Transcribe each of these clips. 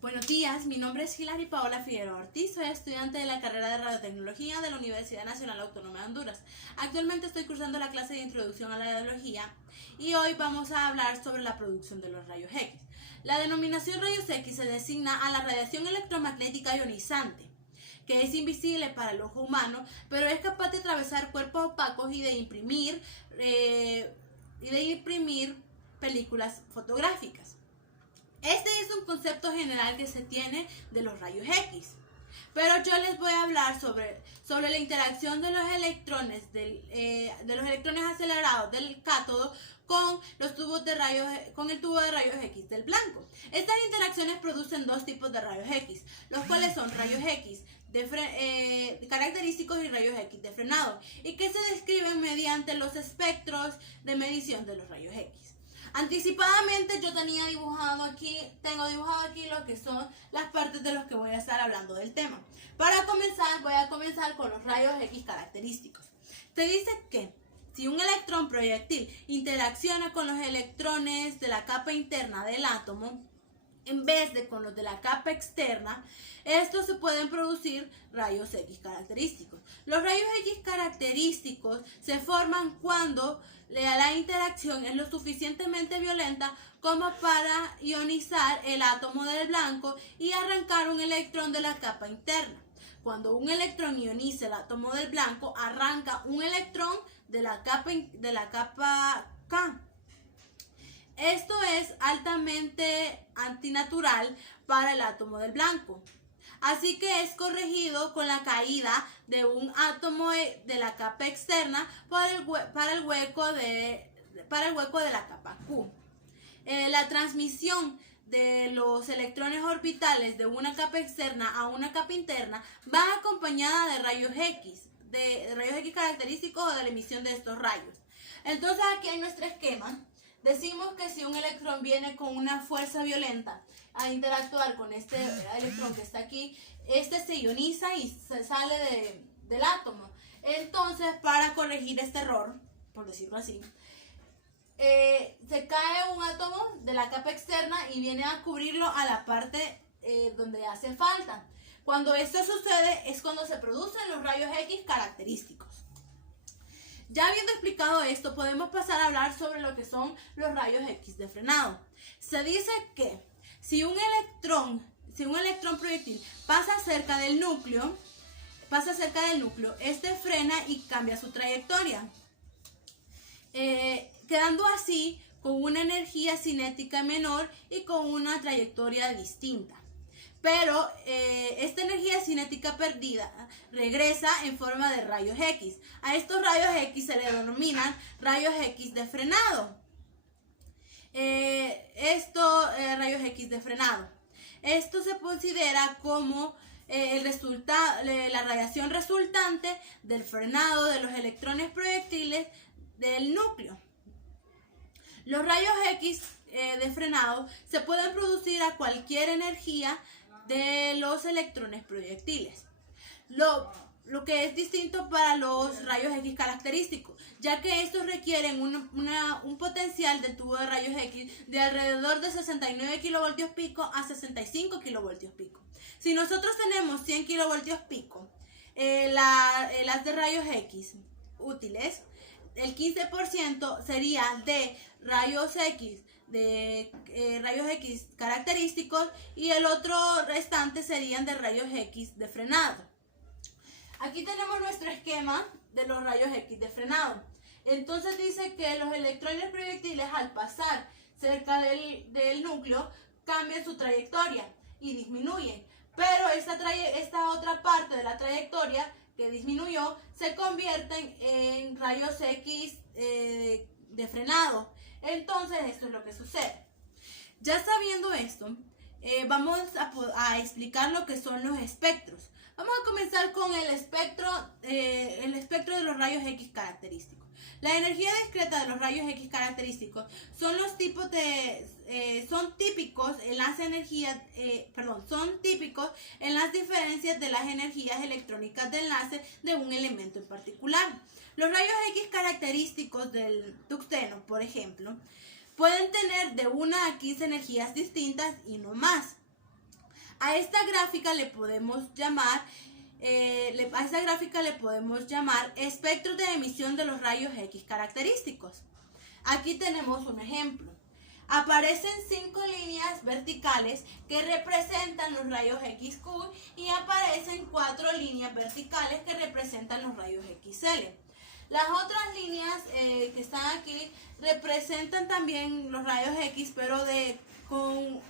Buenos días, mi nombre es Hilary Paola Figueroa Ortiz, soy estudiante de la carrera de Radiotecnología de la Universidad Nacional Autónoma de Honduras. Actualmente estoy cursando la clase de Introducción a la Radiología y hoy vamos a hablar sobre la producción de los rayos X. La denominación rayos X se designa a la radiación electromagnética ionizante, que es invisible para el ojo humano, pero es capaz de atravesar cuerpos opacos y de imprimir películas fotográficas. Este es un concepto general que se tiene de los rayos X. Pero yo les voy a hablar sobre la interacción de los electrones acelerados del cátodo con el tubo de rayos X del blanco. Estas interacciones producen dos tipos de rayos X, los cuales son rayos X característicos y rayos X de frenado, y que se describen mediante los espectros de medición de los rayos X. Anticipadamente yo tengo dibujado aquí lo que son las partes de los que voy a estar hablando del tema. Para comenzar, voy a comenzar con los rayos X característicos. Se dice que si un electrón proyectil interacciona con los electrones de la capa interna del átomo, en vez de con los de la capa externa, estos se pueden producir rayos X característicos. Los rayos X característicos se forman cuando la interacción es lo suficientemente violenta como para ionizar el átomo del blanco y arrancar un electrón de la capa interna. Cuando un electrón ioniza el átomo del blanco, arranca un electrón de la capa K. Esto es altamente antinatural para el átomo del blanco. Así que es corregido con la caída de un átomo de la capa externa para el hueco de la capa Q. La transmisión de los electrones orbitales de una capa externa a una capa interna va acompañada de rayos X característicos o de la emisión de estos rayos. Entonces aquí en nuestro esquema decimos que si un electrón viene con una fuerza violenta a interactuar con este electrón que está aquí, este se ioniza y se sale del átomo. Entonces, para corregir este error, por decirlo así, se cae un átomo de la capa externa y viene a cubrirlo a la parte donde hace falta. Cuando esto sucede es cuando se producen los rayos X característicos. Ya habiendo explicado esto, podemos pasar a hablar sobre lo que son los rayos X de frenado. Se dice que si un electrón proyectil pasa cerca del núcleo, este frena y cambia su trayectoria, quedando así con una energía cinética menor y con una trayectoria distinta. Pero esta energía cinética perdida regresa en forma de rayos X. A estos rayos X se le denominan rayos X de frenado. Rayos X de frenado. Esto se considera como la radiación resultante del frenado de los electrones proyectiles del núcleo. Los rayos X de frenado se pueden producir a cualquier energía de los electrones proyectiles, lo que es distinto para los rayos X característicos, ya que estos requieren un potencial del tubo de rayos X de alrededor de 69 kilovoltios pico a 65 kilovoltios pico. Si nosotros tenemos 100 kilovoltios pico, las de rayos X útiles, el 15% sería de rayos X característicos y el otro restante serían de rayos X de frenado. Aquí tenemos nuestro esquema de los rayos X de frenado. Entonces dice que los electrones proyectiles al pasar cerca del núcleo cambian su trayectoria y disminuyen, pero esta otra parte de la trayectoria que disminuyó se convierten en rayos X de frenado. Entonces esto es lo que sucede. Ya sabiendo esto, vamos a explicar lo que son los espectros. Vamos a comenzar con el espectro de los rayos X característicos. La energía discreta de los rayos X característicos son típicos en las diferencias de las energías electrónicas de enlace de un elemento en particular. Los rayos X característicos del tungsteno, por ejemplo, pueden tener de 1 a 15 energías distintas y no más. A esta gráfica le podemos llamar espectros de emisión de los rayos X característicos. Aquí tenemos un ejemplo. Aparecen 5 líneas verticales que representan los rayos XQ y aparecen 4 líneas verticales que representan los rayos XL. Las otras líneas que están aquí representan también los rayos X, pero con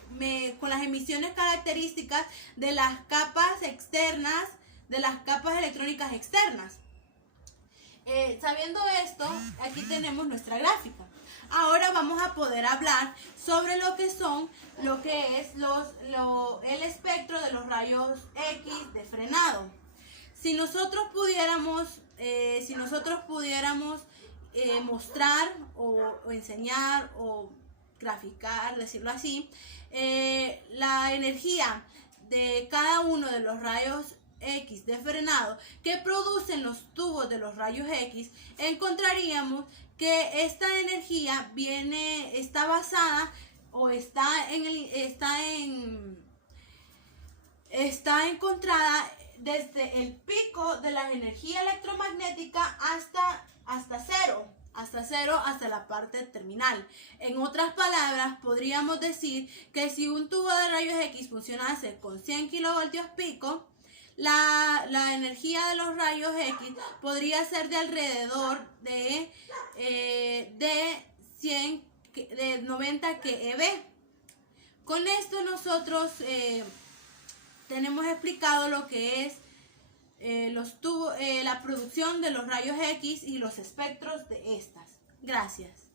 las emisiones características de las capas externas, de las capas electrónicas externas. Sabiendo esto, aquí tenemos nuestra gráfica. Ahora vamos a poder hablar sobre lo que es el espectro de los rayos X de frenado. Si nosotros pudiéramos mostrar o enseñar o graficar, decirlo así, la energía de cada uno de los rayos X de frenado que producen los tubos de los rayos X, encontraríamos que esta energía está basada o está encontrada desde el pico de la energía electromagnética hasta cero, hasta la parte terminal. En otras palabras, podríamos decir que si un tubo de rayos X funcionase con 100 kilovoltios pico, la energía de los rayos X podría ser de alrededor de 90 keV. Con esto nosotros tenemos explicado lo que es la producción de los rayos X y los espectros de estas. Gracias.